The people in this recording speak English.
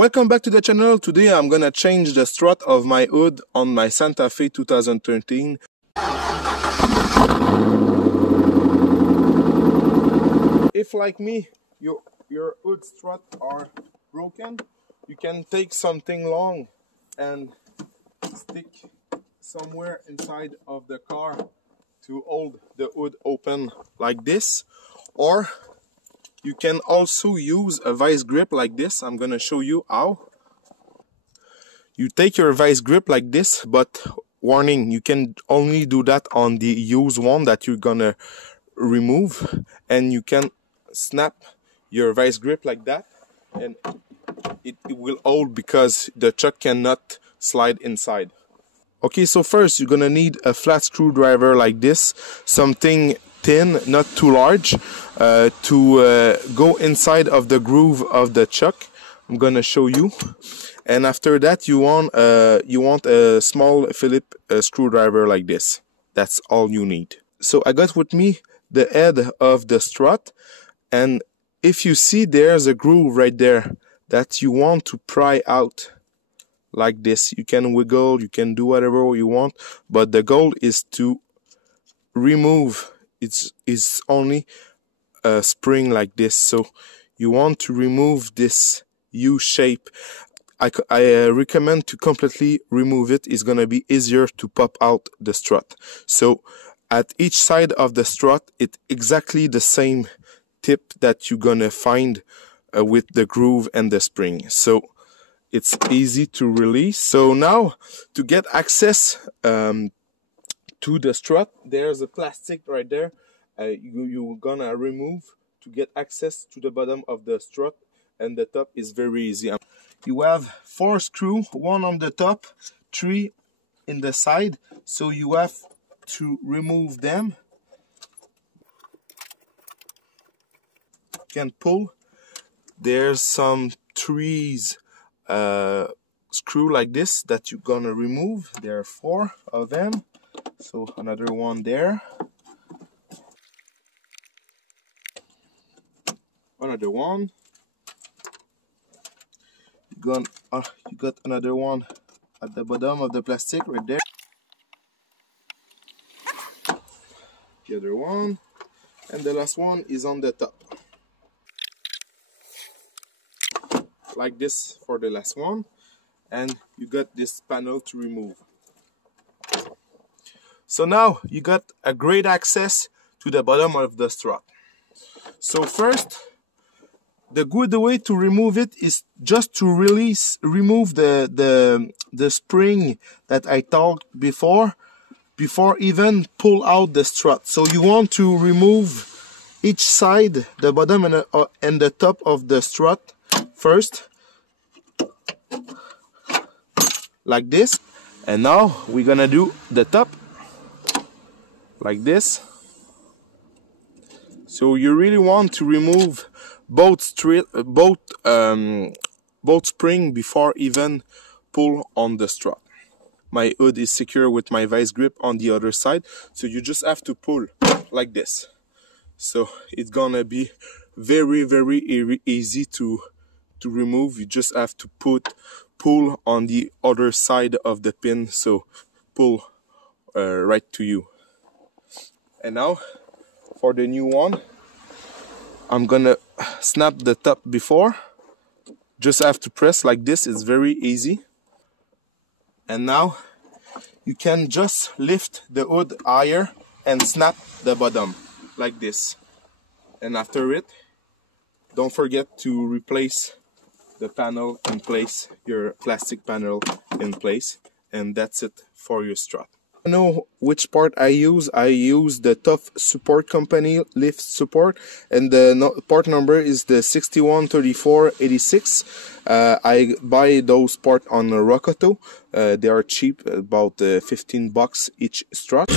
Welcome back to the channel. Today I'm gonna change the strut of my hood on my Santa Fe 2013. If like me, your hood strut are broken, you can take something long and stick somewhere inside of the car to hold the hood open like this, or you can also use a vice grip like this. I'm gonna show you how. You take your vice grip like this, but warning, you can only do that on the used one that you're gonna remove, and you can snap your vice grip like that, and it will hold because the chuck cannot slide inside. Okay, so first you're gonna need a flat screwdriver like this, something thin, not too large, to go inside of the groove of the chuck. I'm gonna show you. And after that, you want a small Phillips screwdriver like this. That's all you need. So I got with me the head of the strut, and if you see, there's a groove right there that you want to pry out like this. You can wiggle, you can do whatever you want, but the goal is to remove. It's only a spring like this, so you want to remove this U shape. I recommend to completely remove it. It's gonna be easier to pop out the strut. So at each side of the strut, it's exactly the same tip that you're gonna find with the groove and the spring. So it's easy to release. So now to get access to the strut, there's a plastic right there you're gonna remove to get access to the bottom of the strut, and the top is very easy. You have 4 screws, 1 on the top, 3 in the side, so you have to remove them. You can pull. There's some 3 screw like this that you're gonna remove. There are 4 of them, so another one there, another one. You got another one at the bottom of the plastic right there. The other one, and the last one is on the top. Like this for the last one, and you got this panel to remove. So now you got a great access to the bottom of the strut. So first, the good way to remove it is just to remove the spring that I talked before even pull out the strut. So you want to remove each side, the bottom and the top of the strut first, like this. And now we're gonna do the top like this. So you really want to remove both spring before even pull on the strut. My hood is secure with my vice grip on the other side, so you just have to pull like this. So it's gonna be very easy to remove. You just have to pull on the other side of the pin, so pull right to you. And now for the new one, I'm gonna snap the top before. Just have to press like this. It's very easy. And now you can just lift the hood higher and snap the bottom like this. And after it, don't forget to replace the panel in place, your plastic panel in place, and that's it for your strut. I know which part I use. I use the Tough Support Company lift support, and the part number is the 613486. I buy those parts on Rockauto. They are cheap, about $15 each strut.